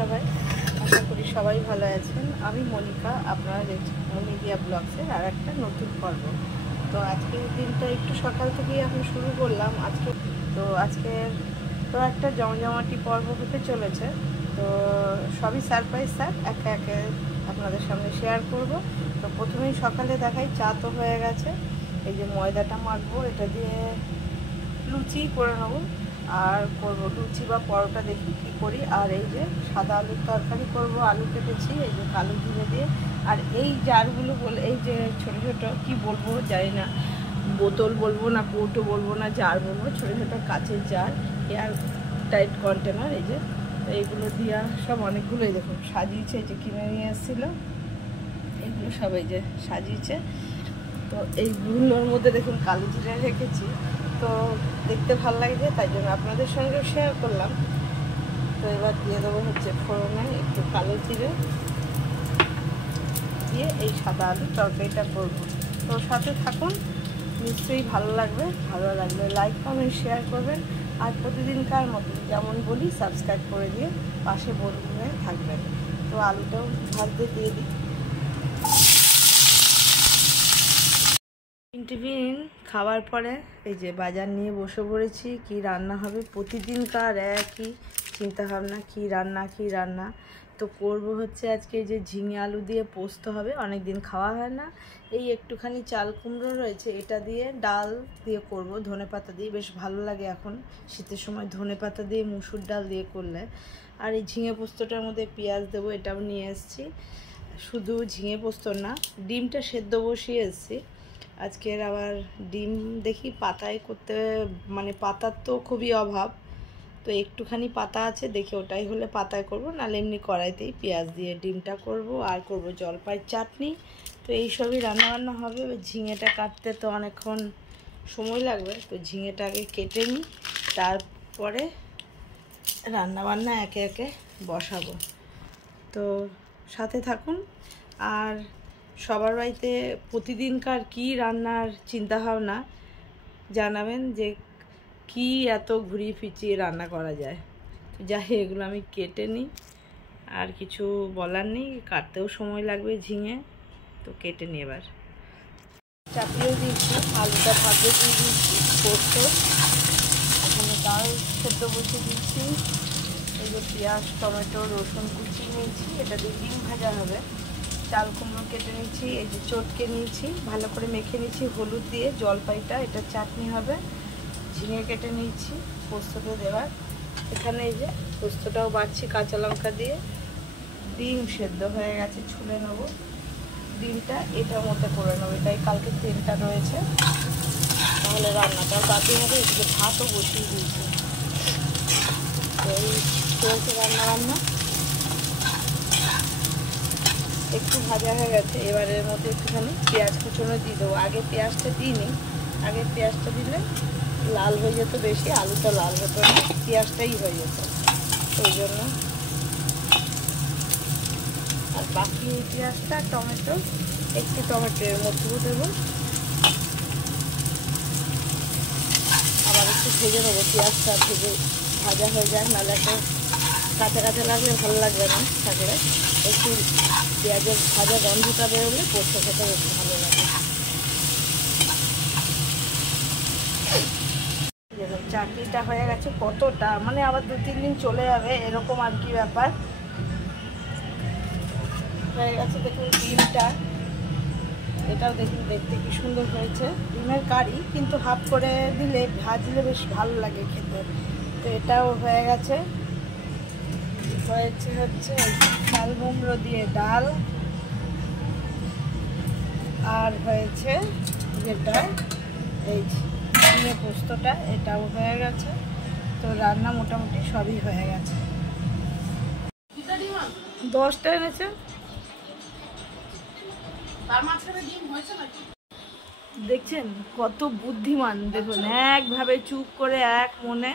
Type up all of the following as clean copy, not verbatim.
সবাই, আশা করি সবাই ভালো আছেন। আমি মনিকা, আপনারা দেখছেন মিডিয়া ব্লগসের আর একটা নতুন পর্ব। তো আজকের দিনটা একটু সকাল থেকেই এখন শুরু করলাম। আজকের তো একটা জমজমাটি পর্ব হতে চলেছে। তো সবই সারপ্রাইজ থাক, একে একে আপনাদের সামনে শেয়ার করব। তো প্রথমেই সকালে দেখাই, চা তো হয়ে গেছে। এই যে ময়দাটা মাখবো, এটা দিয়ে লুচি করে নেবো, আর করবো লুচি বা পরোটা, দেখি কী করি। আর এই যে সাদা আলুর তরকারি করব, আলু কেটেছি এই যে কালো জিরে দিয়ে। আর এই জারগুলো বলে, এই যে ছোটো ছোটো কী বলবো জানি না, বোতল বলবো না, কৌটো বলবো না, জার বলবো, ছোটো ছোটো কাচের জার, এয়ার টাইট কন্টেনার। এই যে এইগুলো দিয়া সব অনেকগুলোই দেখুন সাজিয়েছে, এই যে কিনে নিয়ে এসেছিলো, এইগুলো সব এই যে সাজিয়েছে। তো এইগুলোর মধ্যে দেখুন কালো জিরে রেখেছি, তো দেখতে ভালো লাগছে, তাই জন্য আপনাদের সঙ্গেও শেয়ার করলাম। তো এবার দিয়ে দেবো হচ্ছে ফোড়নে একটু কালো জিরে দিয়ে এই সাদা আলু তরকারিটা করবো। তো সাথে থাকুন, নিশ্চয়ই ভালো লাগবে। ভালো লাগলে লাইক কমেন্ট শেয়ার করবেন, আর প্রতিদিনকার মতো যেমন বলি সাবস্ক্রাইব করে দিয়ে পাশে বন্ধু হয়ে থাকবেন। তো আলুটাও ভাজতে দিয়ে দিই। টিফিন খাওয়ার পরে এই যে বাজার নিয়ে বসে পড়েছি, কি রান্না হবে। প্রতিদিনকার একই চিন্তাভাবনা, কি রান্না। তো করব হচ্ছে আজকে যে ঝিঙে আলু দিয়ে পোস্ত হবে, অনেক দিন খাওয়া হয় না। এই একটুখানি চাল কুমড়ো রয়েছে, এটা দিয়ে ডাল দিয়ে করব, ধনেপাতা দিয়ে বেশ ভালো লাগে এখন শীতের সময় ধনেপাতা দিয়ে মুসুর ডাল দিয়ে করলে। আর এই ঝিঙে পোস্তটার মধ্যে পেঁয়াজ দেবো, এটাও নিয়ে এসেছি। শুধু ঝিঙে পোস্ত না, ডিমটা সেদ্ধ বসিয়ে এসেছি। আজকের আবার ডিম দেখি পাতায় করতে, মানে পাতার তো খুবই অভাব, তো একটুখানি পাতা আছে, দেখি ওটাই হলে পাতায় করব, নাহলে এমনি কড়াইতেই পেঁয়াজ দিয়ে ডিমটা করব। আর করব জলপাইয়ের চাটনি। তো এইসবই রান্নাবান্না হবে। ঝিঙেটা কাটতে তো অনেকক্ষণ সময় লাগবে, তো ঝিঙেটা আগে কেটে নিই, তারপরে রান্নাবান্না একে একে বসাবো। তো সাথে থাকুন। আর সবার বাড়িতে প্রতিদিনকার কি রান্নার চিন্তাভাবনা জানাবেন, যে কি এত ঘুরিয়ে ফিচিয়ে রান্না করা যায়। তো যাই, এগুলো আমি কেটে নিই, আর কিছু বলার নেই, কাটতেও সময় লাগবে ঝিঙে, তো কেটে নিই। এবার চাপিয়েও দিয়েছি, আলুটা ভাজতে দিয়ে দিয়েছি, পোস্ত, এখানে ডাল সেদ্ধ বসিয়ে দিচ্ছি। এই যে পেঁয়াজ টমেটো রসুন কুচি নিয়েছি, এটা দিয়ে ডিম ভাজা হবে। চাল কুমড়ো কেটে নিয়েছি, এই যে চটকে নিয়েছি, ভালো করে মেখে নিয়েছি হলুদ দিয়ে, জলপাইটা এটা চাটনি হবে। ঝিঙে কেটে নিয়েছি পোস্ততে দেওয়ার, এখানে এই যে পোস্তটাও বাড়ছি কাঁচা লঙ্কা দিয়ে। ডিম সেদ্ধ হয়ে গেছে, ছুলে নেবো ডিমটা, এটার মধ্যে করে নেবো, এটাই কালকে তেলটা রয়েছে, তাহলে রান্নাটাও বাকি হবে। এদিকে ভাতও বসিয়ে দিয়েছি। তো এই চলছে রান্না একটু ভাজা হয়ে গেছে। এবারের মধ্যে একটুখানি পেঁয়াজ কুচনো দিয়ে দেবো। আগে পেঁয়াজটা দিইনি, আগে পেঁয়াজটা দিলে লাল হয়ে যেত বেশি, আলুটা লাল হতো না, পেঁয়াজটাই হয়ে যেত, ওই জন্য। আর বাকি এই পেঁয়াজটা টমেটো, একটু টমেটোর মধ্যেও দেবো, আবার একটু ভেজে নেবো। পেঁয়াজটা ভাজা হয়ে যায়, নাহলে একটা কাঁচা কাঁচা লাগলে ভালো লাগবে না, থাকলে একটু পেঁয়াজের ভাজা গন্ধটা বেরোলে পোস্ত খেতে বেশ ভালো লাগে। চাটনিটা হয়ে গেছে, কতটা মানে আবার 2-3 দিন চলে যাবে এরকম আর কি ব্যাপার হয়ে গেছে। দেখুন ডিমটা, এটাও দেখুন দেখতে কি সুন্দর হয়েছে, ডিমের কারি, কিন্তু হাফ করে দিলে ভাজলে বেশ ভালো লাগে খেতে। তো এটাও হয়ে গেছে। হচ্ছে চাল কুমড়ো দিয়ে ডাল, আর হয়েছে যেটা এই ঝিঙে পোস্তটা, এটাও হয়ে গেছে। তো রান্না মোটামুটি সবই হয়ে গেছে। 10টা এনেছে। দেখছেন কত বুদ্ধিমান, দেখুন একভাবে চুপ করে এক মনে।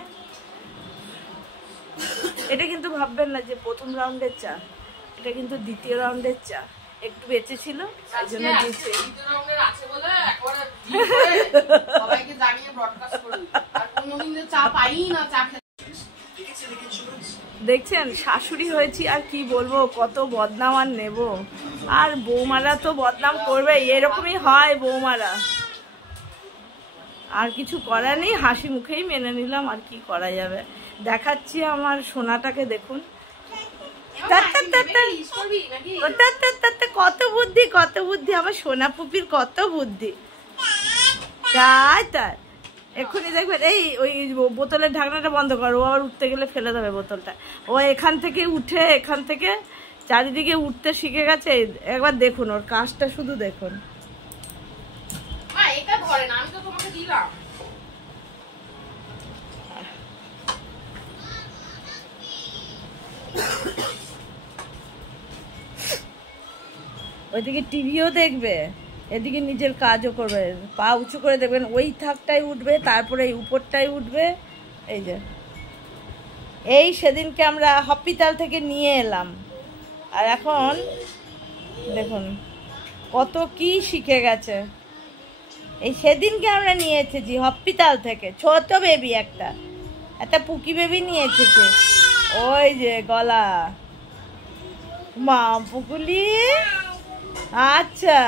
এটা কিন্তু ভাববেন না যে প্রথম রাউন্ডের চা, এটা কিন্তু দ্বিতীয় রাউন্ডের চা, একটু বেঁচে ছিল তাই জন্য দিয়েছে। দেখছেন শাশুড়ি হয়েছি আর কি বলবো, কত বদনাম আর নেব। আর বৌমারা তো বদনাম করবে, এরকমই হয় বৌমারা। আর কিছু করার নেই, হাসি মুখেই মেনে নিলাম, আর কি করা যাবে। দেখাচ্ছি আমার সোনাটাকে, দেখুন কত বুদ্ধি, কত বুদ্ধি আমার সোনা পুপির, কত বুদ্ধি। তাই তাই এক্ষুনি দেখবেন, এই ওই বোতলের ঢাকনাটা বন্ধ করো, ও আবার উঠতে গেলে ফেলে দেবে বোতলটা। ও এখান থেকে উঠে, এখান থেকে চারিদিকে উঠতে শিখে গেছে। একবার দেখুন ওর কাজটা, শুধু দেখুন। ওইদিকে টিভিও দেখবে, এদিকে নিজের কাজও করবে। পা উঁচু করে দেখবেন, ওই থাকটাই উঠবে, তারপরে এই উপরটাই উঠবে। এই যে এই সেদিনকে আমরা হসপিটাল থেকে নিয়ে এলাম, আর এখন দেখুন কত কি শিখে গেছে। এই সেদিনকে আমরা নিয়ে এসেছি হসপিটাল থেকে, ছোট বেবি একটা পুকি বেবি নিয়ে এসেছে। ওই যে গলা, মা পুকুলি। আচ্ছা,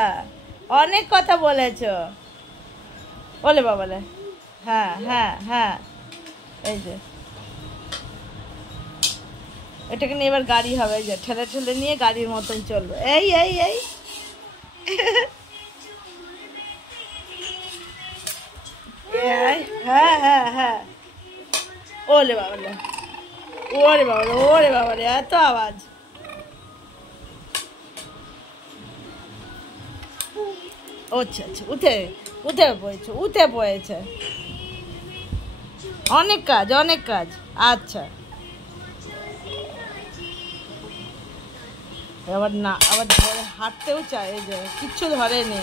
অনেক কথা বলেছ, বলে বাবালে। হ্যাঁ হ্যাঁ হ্যাঁ, এই যে এটাকে নিয়ে এবার গাড়ি হবে, এই যে ঠেলে ঠেলে নিয়ে গাড়ির মতন চলবে। এই এই এই হ্যাঁ হ্যাঁ হ্যাঁ, ওলে বাবালে, ওরে বাবালে, ওরে বাবালে, এত আওয়াজ। আচ্ছা আচ্ছা, উঠে উঠে পড়েছে, উঠে পড়েছে। অনেক কাজ, অনেক কাজ। আচ্ছা, আবার না, আবার ধরে হাঁটতেও চায়, এই যে কিচ্ছু ধরেনি,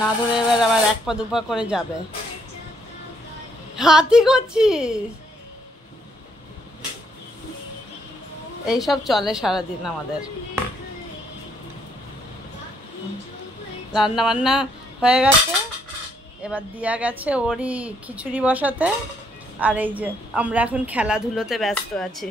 না ধরে এবার আবার এক পা দুপা করে যাবে। হাতি করছিস? এইসব চলে সারাদিন আমাদের। রান্না বান্না হয়ে গেছে, এবার দিয়া গেছে ওরই খিচুড়ি বসাতে। আর এই যে আমরা এখন খেলাধুলোতে ব্যস্ত আছি।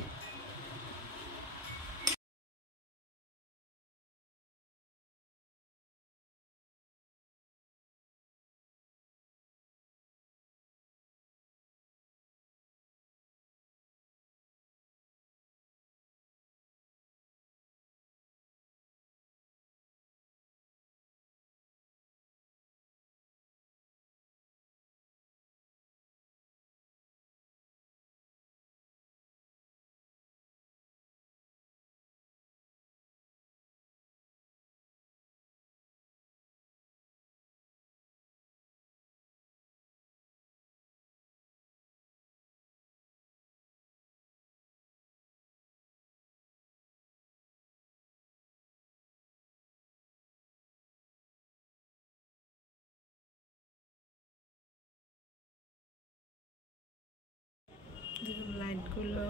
লাইটগুলো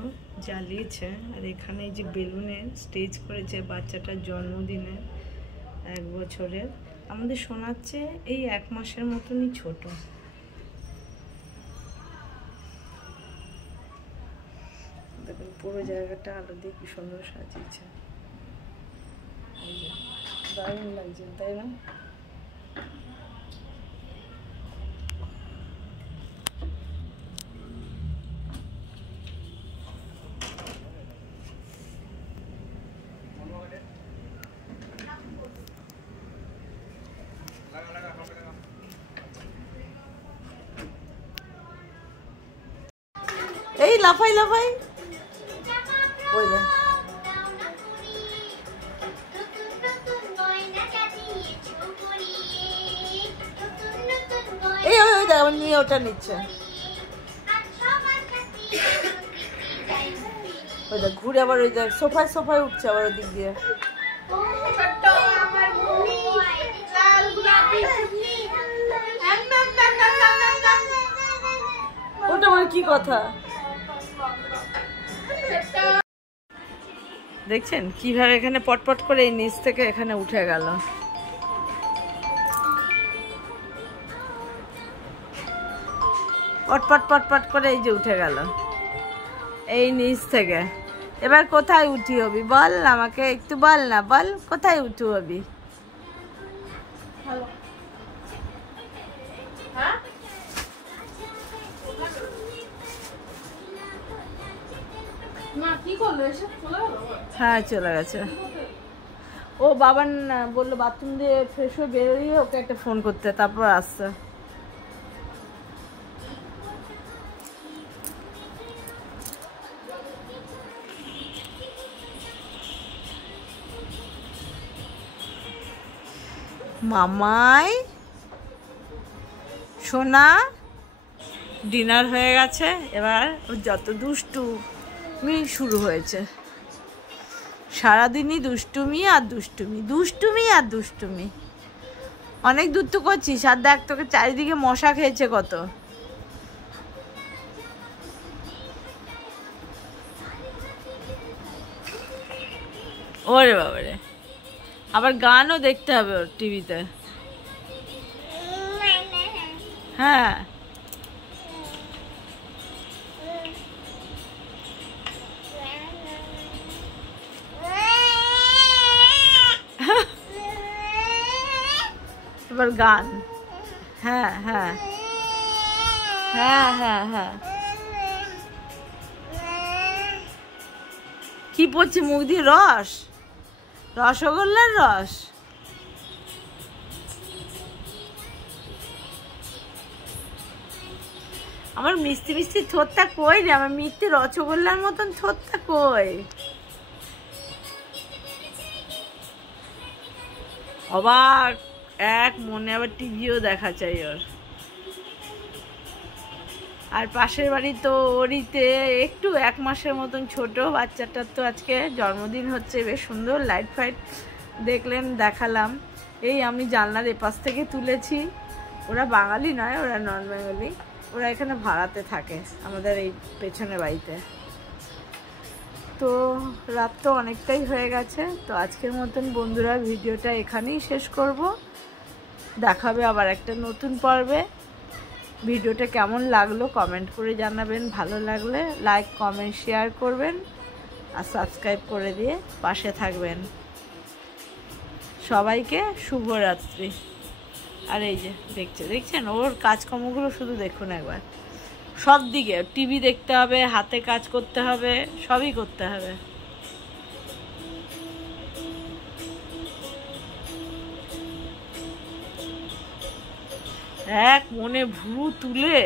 জ্বালিয়েছে, আর এখানে যে বেলুনের স্টেজ করেছে বাচ্চাটার জন্মদিনের, 1 বছরের। আমাদের শোনাচ্ছে এই 1 মাসের মতনই ছোট। দেখুন পুরো জায়গাটা আলো দিয়ে কি সুন্দর সাজিয়েছে, দারুণ লাগছে তাই না? এই লাফাই লাফাই, ওই যে এই ওই দেখ নিয়ে ওটা নিচ্ছে, ওই দেখ ঘুরে আবার ওই দেখ সোফায় সোফায় উঠছে আবার ওই দিক দিয়ে। ওটা আমার কি কথা, দেখছেন কিভাবে এখানে পটপট করে এই নিচ থেকে এখানে উঠে গেল। পটপট পটপট করে এই যে উঠে গেল এই নিচ থেকে। এবার কোথায় উঠি হবি বল, আমাকে একটু বল না, বল কোথায় উঠু হবি? হ্যাঁ চলে গেছে। ও বাবান বললো বাথরুম দিয়ে ফ্রেশ হয়ে বেরোয় ওকে একটা ফোন করতে, তারপর আসছে। মামাই সোনা ডিনার হয়ে গেছে, এবার ওর যত দুষ্টুমি শুরু হয়েছে, সারাদিনই দুষ্টুমি আর দুষ্টুমি, দুষ্টুমি আর দুষ্টুমি। অনেক দূর তো করছিস, আর দেখ তোকে চারিদিকে মশা খেয়েছে কত। ওরে বাবারে, আবার গানও দেখতে হবে ওর টিভিতে। হ্যাঁ এবার গান। হ্যাঁ হ্যাঁ হ্যাঁ হ্যাঁ হ্যাঁ। কি পড়ছে মুখ দিয়ে? রস, রসগোল্লার রস। আমার মিষ্টি মিষ্টি ঠোঁটটা কই রে, আমার মিষ্টি রসগোল্লার মতন ঠোঁটটা কই? অবাক এক মনে, আবার টিভিও দেখা চাই ওর। আর পাশের বাড়ি তো ওরিতে একটু 1 মাসের মতন ছোট বাচ্চাটার তো আজকে জন্মদিন হচ্ছে, বেশ সুন্দর লাইট ফাইট দেখলেন, দেখালাম। এই আমি জানলার এপাশ থেকে তুলেছি। ওরা বাঙালি নয়, ওরা নন বেঙ্গলি, ওরা এখানে ভাড়াতে থাকে আমাদের এই পেছনে বাড়িতে। তো রাত তো অনেকটাই হয়ে গেছে, তো আজকের মতন বন্ধুরা ভিডিওটা এখানেই শেষ করব। দেখাবে আবার একটা নতুন পর্বে। ভিডিওটা কেমন লাগলো কমেন্ট করে জানাবেন, ভালো লাগলে লাইক কমেন্ট শেয়ার করবেন আর সাবস্ক্রাইব করে দিয়ে পাশে থাকবেন। সবাইকে শুভরাত্রি। আর এই যে দেখছেন ওর কাজকর্মগুলো শুধু দেখুন একবার, সব দিকে টিভি দেখতে হবে, হাতে কাজ করতে হবে, সবই করতে হবে। এক মনে ভুরু তুলে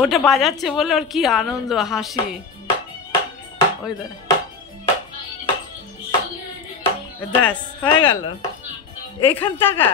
ওটা বাজাচ্ছে বলে ওর কি আনন্দ, হাসি। ওই ব্যাস হয়ে গেল, এইখান টাকা।